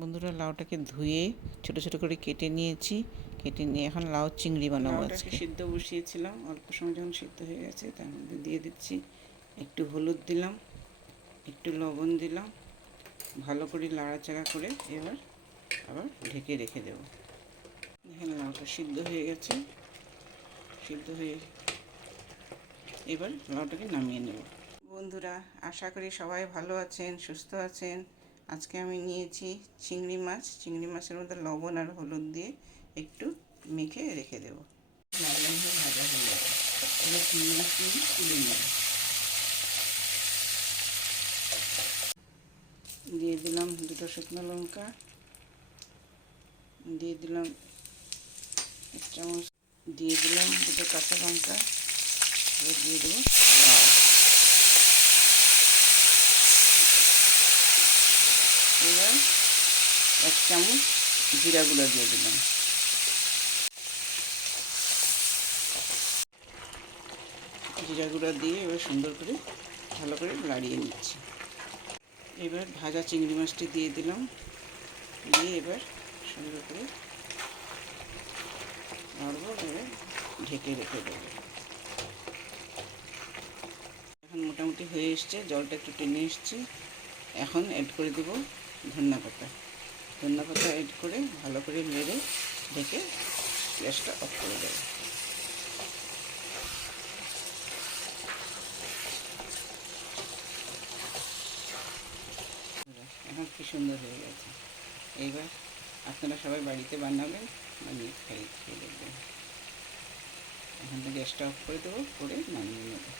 বন্ধুরা, লাউটাকে ধুয়ে ছোট ছোট করে কেটে নিয়েছি। কেটে নিয়ে এখন লাউ চিংড়ি বানাবো। আজকে সিদ্ধ বসিয়েছিলাম, অল্প সময় যখন সিদ্ধ হয়ে গেছে তার মধ্যে দিয়ে দিচ্ছি একটু হলুদ দিলাম, একটু লবণ দিলাম, ভালো করে নাড়াচাড়া করে এবার আবার ঢেকে রেখে দেব। এখানে লাউটা সিদ্ধ হয়ে গেছে। সিদ্ধ হয়ে এবার লাউটাকে নামিয়ে নেব। বন্ধুরা, আশা করি সবাই ভালো আছেন, সুস্থ আছেন। আজকে আমি নিয়েছি চিংড়ি মাছ। চিংড়ি মাছের মধ্যে লবণ আর হলুদ দিয়ে একটু মেখে রেখে দেবো। লাল লাল হয়ে ভাজা হয়ে যাবে। এবার চিংড়ি মাছগুলো তুলে নেব। দিয়ে দিলাম দুটো শুকনো লঙ্কা, দিয়ে দিলাম এক চামচ, দিয়ে দিলাম দুটো কাঁচা লঙ্কা, এবার দিয়ে দেবো লাউ। এবার এক চামচ জিরা গুঁড়া দিয়ে দিলাম। জিরা গুঁড়া দিয়ে এবার সুন্দর করে ভালো করে নাড়িয়ে নিচ্ছি। এবার ভাজা চিংড়ি মাছটি দিয়ে দিলাম, দিয়ে এবার সুন্দর করে নাড়বো, এবার ঢেকে রেখে দেবো। এখন মোটামুটি হয়ে এসছে, জলটা একটু টেনে এসছে। এখন অ্যাড করে দেবো ধনিয়া পাতা। ধনিয়া পাতা অ্যাড করে ভালো করে নেড়ে ঢেকে গ্যাসটা অফ করে দেবো। এখন কি সুন্দর হয়ে গেছে। এইবার আপনারা সবাই বাড়িতে বানাবেন, বানিয়ে খেয়ে দেখবেন। এখন তো গ্যাসটা অফ করে দেবো, করে নামিয়ে নেবো।